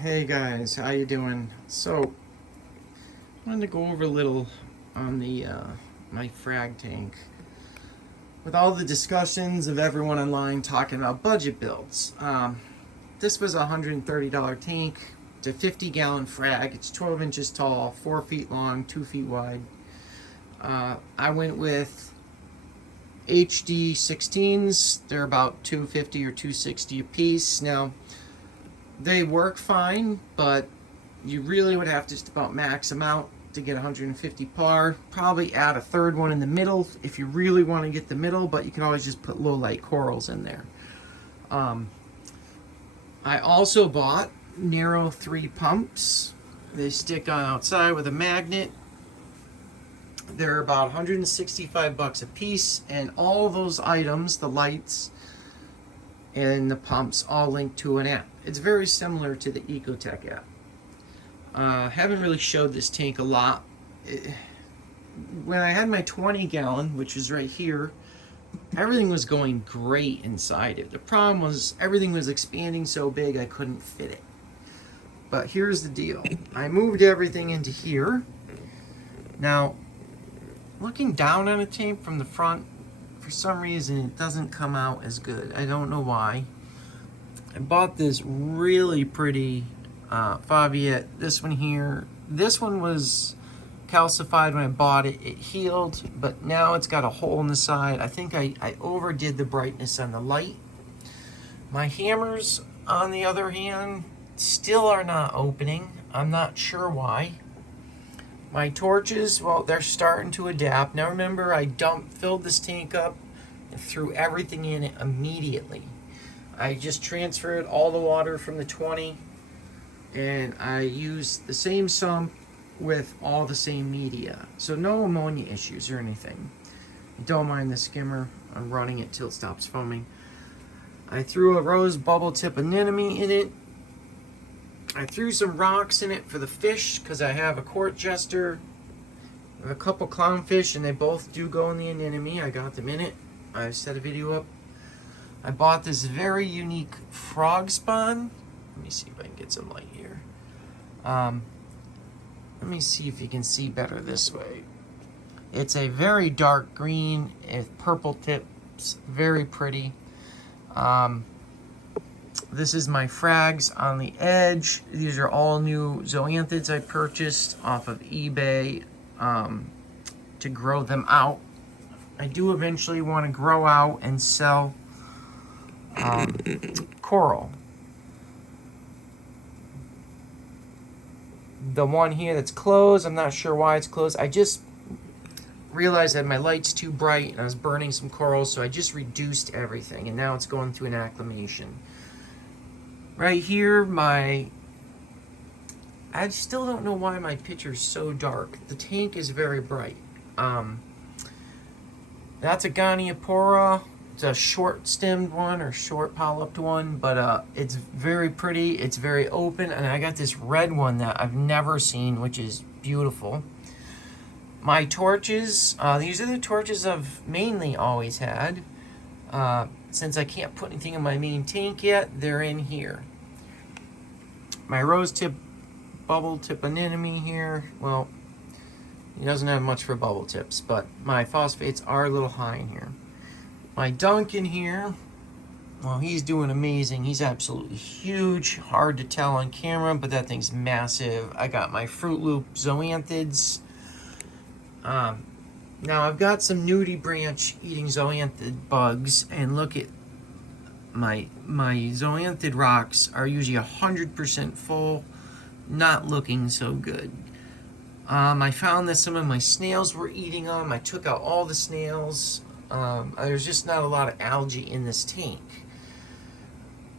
Hey guys, how you doing? So, I wanted to go over a little on the my frag tank. With all the discussions of everyone online talking about budget builds, this was a $130 tank. It's a 50-gallon frag. It's 12 inches tall, 4 feet long, 2 feet wide. I went with HD 16s. They're about $250 or $260 a piece. Now, they work fine, but you really would have to just about max them out to get 150 par. Probably add a third one in the middle if you really want to get the middle, but you can always just put low light corals in there. I also bought narrow 3 pumps. They stick on outside with a magnet. They're about 165 bucks a piece, and all those items, the lights and the pumps, all link to an app. It's very similar to the Ecotech app. Haven't really showed this tank a lot. When I had my 20-gallon, which is right here, everything was going great inside it. The problem was everything was expanding so big I couldn't fit it. But here's the deal. I moved everything into here. Now, looking down on a tank from the front, for some reason it doesn't come out as good. I don't know why. I bought this really pretty Faviette. This one here. This one was calcified when I bought it. It healed, but now it's got a hole in the side. I think I overdid the brightness on the light. My hammers, on the other hand, still are not opening. I'm not sure why. My torches, well, they're starting to adapt. Now remember, I filled this tank up and threw everything in it immediately. I just transferred all the water from the 20, and I used the same sump with all the same media. So no ammonia issues or anything. Don't mind the skimmer. I'm running it till it stops foaming. I threw a rose bubble tip anemone in it. I threw some rocks in it for the fish because I have a court jester, a couple clownfish, and they both do go in the anemone. I got them in it. I set a video up. I bought this very unique frog spawn. Let me see if I can get some light here. Let me see if you can see better this way. It's a very dark green with purple tips, very pretty. This is my frags on the edge. These are all new zoanthids I purchased off of eBay to grow them out. I do eventually want to grow out and sell coral. The one here that's closed, I'm not sure why it's closed. I just realized that my light's too bright and I was burning some corals, so I just reduced everything, and now it's going through an acclimation. Right here, I still don't know why my picture's so dark. The tank is very bright. That's a Goniopora. It's a short-stemmed one or short polyped one, but it's very pretty. It's very open, and I got this red one that I've never seen, which is beautiful. My torches, these are the torches I've mainly always had. Since I can't put anything in my main tank yet, they're in here. My rose tip, bubble tip anemone here, well, he doesn't have much for bubble tips, but my phosphates are a little high in here. My Duncan here, well, he's doing amazing. He's absolutely huge, hard to tell on camera, but that thing's massive. I got my Fruit Loop zoanthids. Now I've got some nudie branch eating zoanthid bugs, and look at my zoanthid rocks are usually 100% full, not looking so good. I found that some of my snails were eating them. I took out all the snails. There's just not a lot of algae in this tank.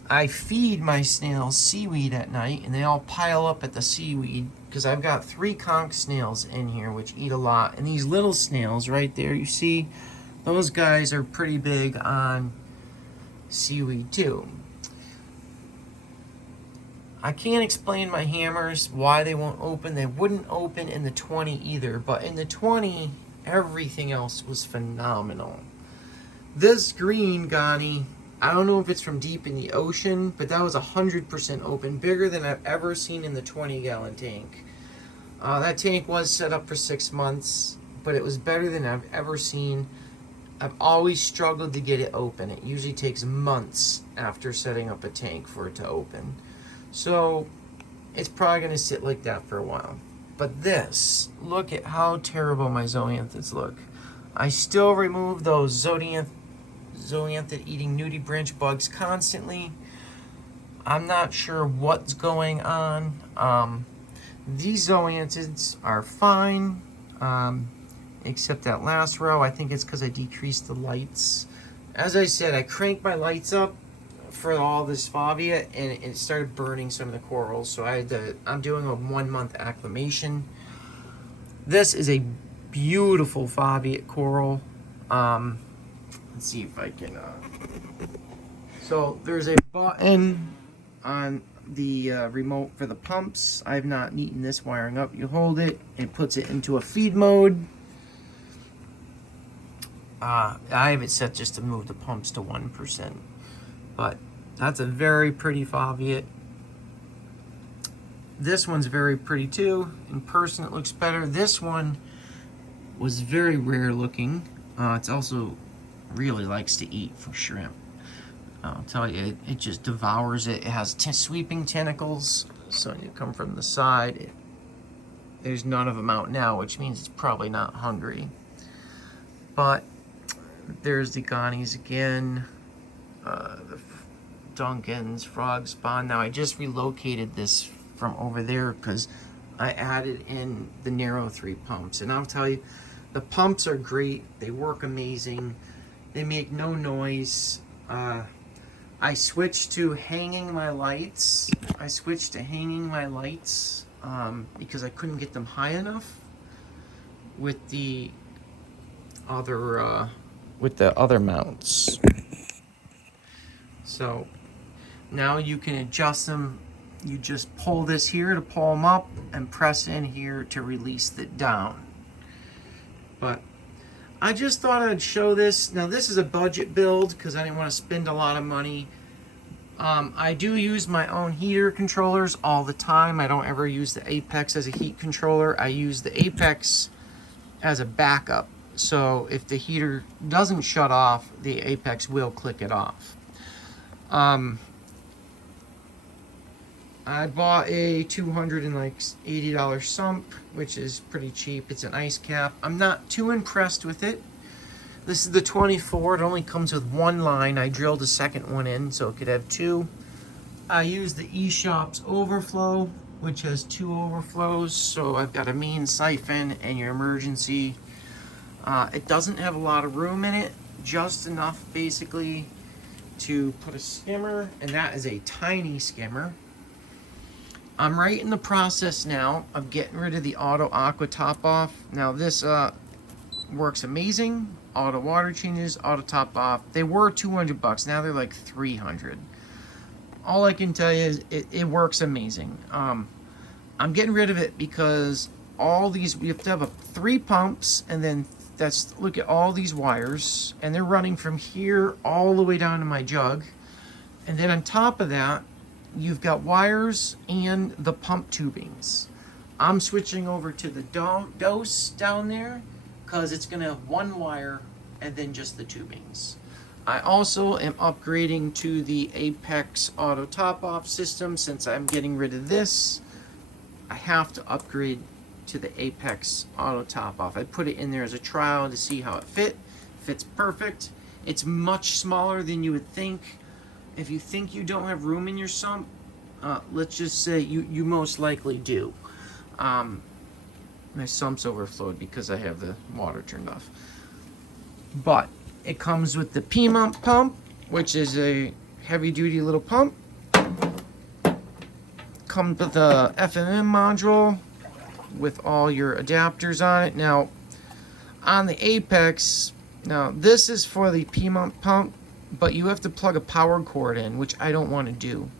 I feed my snails seaweed at night, and they all pile up at the seaweed because I've got 3 conch snails in here which eat a lot. And these little snails right there, you see, those guys are pretty big on seaweed too. I can't explain my hammers, why they won't open. They wouldn't open in the 20 either, but in the 20, everything else was phenomenal. This green Ghani I don't know if it's from deep in the ocean, but that was 100% open, bigger than I've ever seen in the 20-gallon tank. That tank was set up for 6 months, but it was better than I've ever seen. I've always struggled to get it open. It usually takes months after setting up a tank for it to open. So it's probably going to sit like that for a while. But this, look at how terrible my zoanthids look. I still remove those zoanthid eating nudibranch bugs constantly. I'm not sure what's going on. These zoanthids are fine. Except that last row. I think it's because I decreased the lights. As I said, I cranked my lights up for all this favia, and it started burning some of the corals. So I'm doing a 1-month acclimation. This is a beautiful favia coral. Let's see if I can. So there's a button on the remote for the pumps. I've not neatened this wiring up. You hold it, it puts it into a feed mode. I have it set just to move the pumps to 1%. But that's a very pretty favia. This one's very pretty too. In person it looks better. This one was very rare looking. It's also really likes to eat for shrimp. I'll tell you, it just devours it. It has sweeping tentacles. So you come from the side. There's none of them out now, which means it's probably not hungry. But there's the Ghanies again, the Duncans, frog spawn. Now I just relocated this from over there because I added in the narrow 3 pumps. And I'll tell you, the pumps are great. They work amazing. They make no noise. I switched to hanging my lights. Because I couldn't get them high enough with the other mounts. So now you can adjust them. You just pull this here to pull them up and press in here to release it down. But I just thought I'd show this. Now this is a budget build because I didn't want to spend a lot of money. I do use my own heater controllers all the time. I don't ever use the Apex as a heat controller. I use the Apex as a backup. So if the heater doesn't shut off, the Apex will click it off. I bought a $280 sump, which is pretty cheap. It's an ice cap. I'm not too impressed with it. This is the 24. It only comes with 1 line. I drilled a second one in so it could have 2. I use the eShop's overflow, which has 2 overflows. So I've got a main siphon and your emergency. It doesn't have a lot of room in it, just enough basically to put a skimmer, and that is a tiny skimmer. I'm right in the process now of getting rid of the auto aqua top off. Now this works amazing. Auto water changes, auto top off. They were $200, now they're like $300. All I can tell you is it works amazing. I'm getting rid of it because all these, we have to have 3 pumps, and then look at all these wires, and they're running from here all the way down to my jug. And then on top of that, you've got wires and the pump tubings. I'm switching over to the dose down there because it's going to have 1 wire and then just the tubings. I also am upgrading to the Apex auto top off system. Since I'm getting rid of this, I have to upgrade to the Apex auto top off. I put it in there as a trial to see how it fits perfect. It's much smaller than you would think. If you think you don't have room in your sump, let's just say you most likely do. My sump's overflowed because I have the water turned off. But it comes with the P-Mump pump, which is a heavy-duty little pump. Comes with the FMM module with all your adapters on it. Now, on the Apex, now this is for the P-Mump pump, but you have to plug a power cord in, which I don't want to do.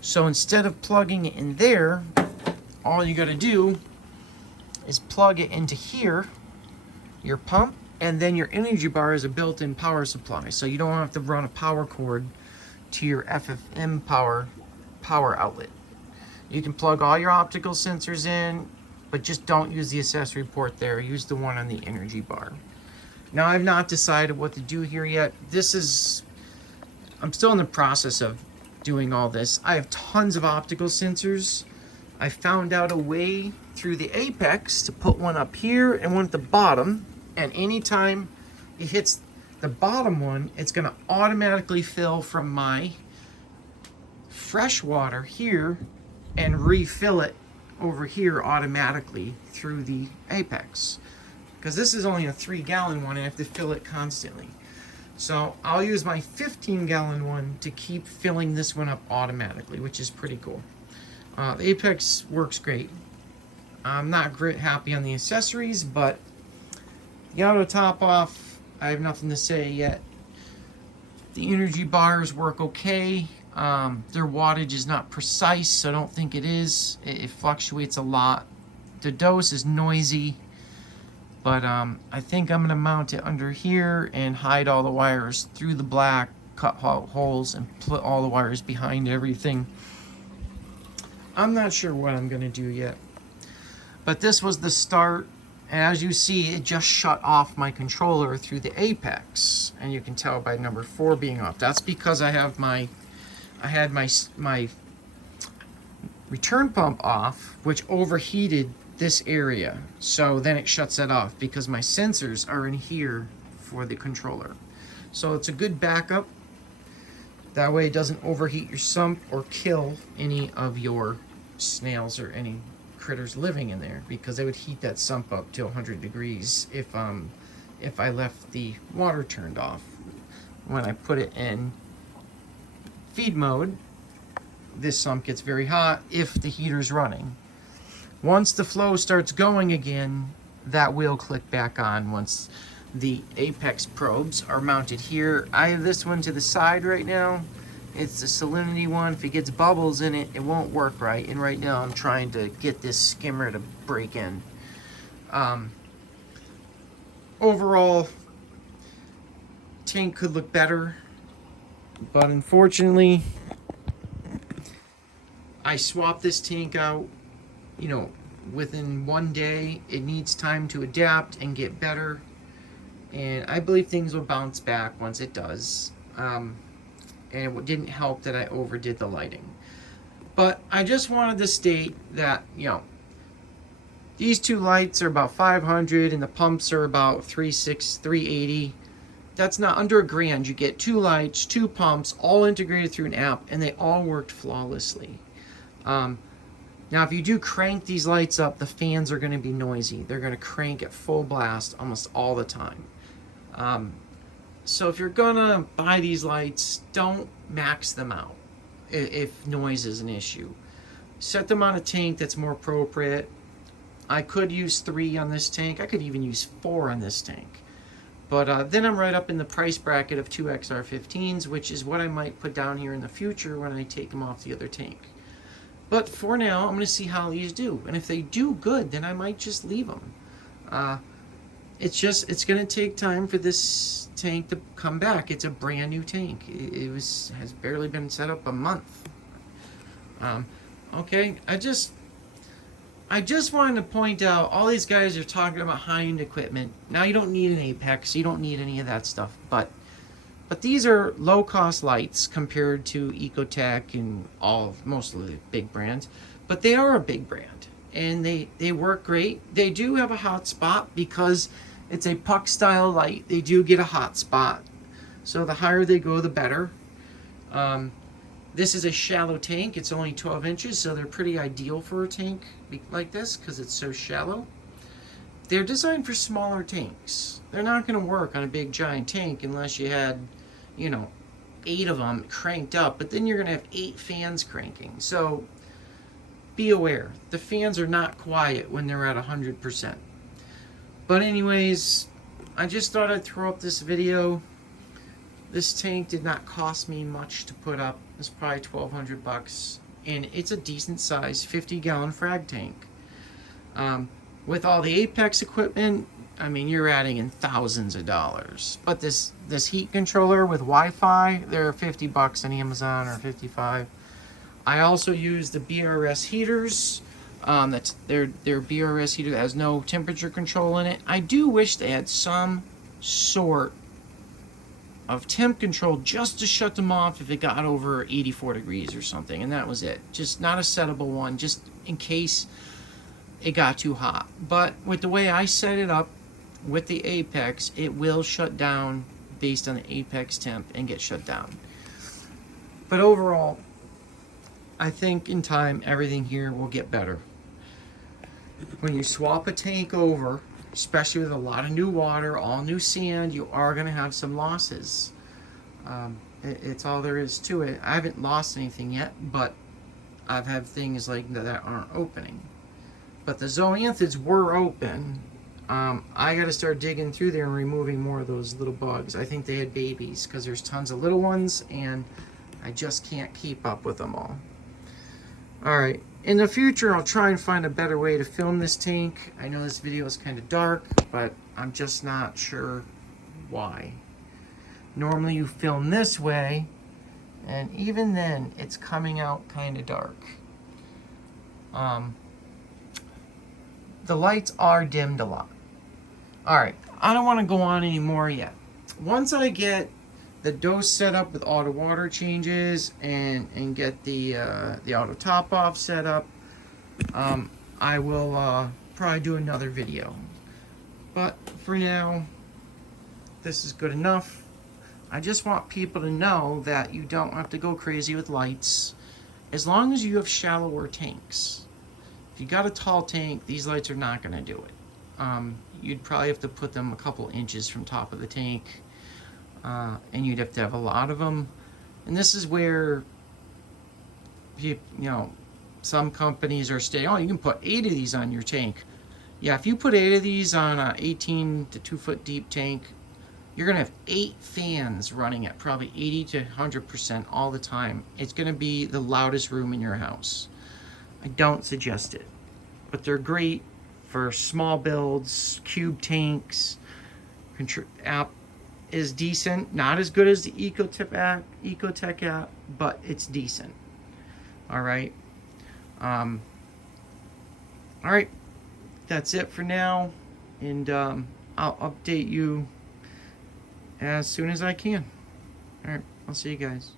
So instead of plugging it in there, all you got to do is plug it into here, your pump, and then your energy bar is a built-in power supply. So you don't have to run a power cord to your FFM power outlet. You can plug all your optical sensors in, but just don't use the accessory port there. Use the one on the energy bar. Now, I've not decided what to do here yet. I'm still in the process of doing all this. I have tons of optical sensors. I found out a way through the apex to put one up here and one at the bottom, and anytime it hits the bottom one, it's going to automatically fill from my fresh water here and refill it over here automatically through the apex, because this is only a 3-gallon one and I have to fill it constantly. So I'll use my 15-gallon one to keep filling this one up automatically, which is pretty cool. The apex works great. I'm not happy on the accessories, but the auto top off, I have nothing to say yet. The energy bars work okay. Their wattage is not precise, so I don't think it is. It fluctuates a lot. The dose is noisy, but I think I'm going to mount it under here and hide all the wires through the black, cut holes, and put all the wires behind everything. I'm not sure what I'm going to do yet. But this was the start. As you see, it just shut off my controller through the apex, and you can tell by number 4 being off. That's because I had my return pump off, which overheated this area. So then it shuts it off because my sensors are in here for the controller. So it's a good backup. That way it doesn't overheat your sump or kill any of your snails or any critters living in there, because they would heat that sump up to 100 degrees if I left the water turned off. When I put it in feed mode, this sump gets very hot if the heater's running. Once the flow starts going again, that will click back on once the apex probes are mounted here. I have this one to the side right now. It's a salinity one. If it gets bubbles in it, it won't work right. And right now I'm trying to get this skimmer to break in. Overall, tank could look better, but unfortunately, I swapped this tank out, within 1 day. It needs time to adapt and get better, and I believe things will bounce back once it does. And it didn't help that I overdid the lighting. But I just wanted to state that, these two lights are about $500 and the pumps are about $380. That's not under $1,000. You get 2 lights, 2 pumps, all integrated through an app, and they all worked flawlessly. Now, if you do crank these lights up, the fans are going to be noisy. They're going to crank at full blast almost all the time. So if you're gonna buy these lights, don't max them out if noise is an issue. Set them on a tank that's more appropriate. I could use 3 on this tank. I could even use 4 on this tank. But then I'm right up in the price bracket of 2 XR15s, which is what I might put down here in the future when I take them off the other tank. But for now, I'm going to see how these do. And if they do good, then I might just leave them. It's going to take time for this tank to come back. It's a brand new tank. It has barely been set up a month. Okay, I just wanted to point out, all these guys are talking about high-end equipment. Now, you don't need an Apex. You don't need any of that stuff. But these are low-cost lights compared to Ecotech and most of the big brands. But they are a big brand, and they work great. They do have a hot spot because it's a puck style light. They do get a hot spot. So the higher they go, the better. This is a shallow tank. It's only 12 inches, so they're pretty ideal for a tank like this because it's so shallow. They're designed for smaller tanks. They're not going to work on a big giant tank unless you had, 8 of them cranked up. But then you're going to have 8 fans cranking. So be aware. The fans are not quiet when they're at 100%. But anyways, I just thought I'd throw up this video. This tank did not cost me much to put up. It's probably $1,200, and it's a decent size 50-gallon frag tank. With all the Apex equipment, I mean, you're adding in thousands of dollars. But this heat controller with Wi-Fi, they're 50 bucks on Amazon or 55. I also use the BRS heaters. That's their BRS heater that has no temperature control in it. I do wish they had some sort of temp control just to shut them off if it got over 84 degrees or something, and that was it. Just not a settable one, just in case it got too hot. But with the way I set it up with the Apex, it will shut down based on the Apex temp and get shut down. But overall, I think in time everything here will get better. When you swap a tank over, especially with a lot of new water, all new sand, you are going to have some losses. It's all there is to it. I haven't lost anything yet, but I've had things like that aren't opening. But the zoanthids were open. I got to start digging through there and removing more of those little bugs. I think they had babies because there's tons of little ones and I just can't keep up with them all. Alright, in the future I'll try and find a better way to film this tank. I know this video is kind of dark, but I'm just not sure why. Normally you film this way, and even then it's coming out kind of dark. The lights are dimmed a lot. Alright, I don't want to go on anymore yet. Once I get the dose set up with auto water changes and get the auto top off set up, I will probably do another video. But for now, this is good enough. I just want people to know that you don't have to go crazy with lights as long as you have shallower tanks. If you got a tall tank, these lights are not going to do it. You'd probably have to put them a couple inches from top of the tank. And you'd have to have a lot of them. And this is where, some companies are saying, oh, you can put 8 of these on your tank. Yeah, if you put 8 of these on an 18 to 2 foot deep tank, you're going to have 8 fans running at probably 80 to 100% all the time. It's going to be the loudest room in your house. I don't suggest it. But they're great for small builds, cube tanks. App is decent. Not as good as the Ecotech app, but it's decent. Alright. Alright. That's it for now. And I'll update you as soon as I can. Alright. I'll see you guys.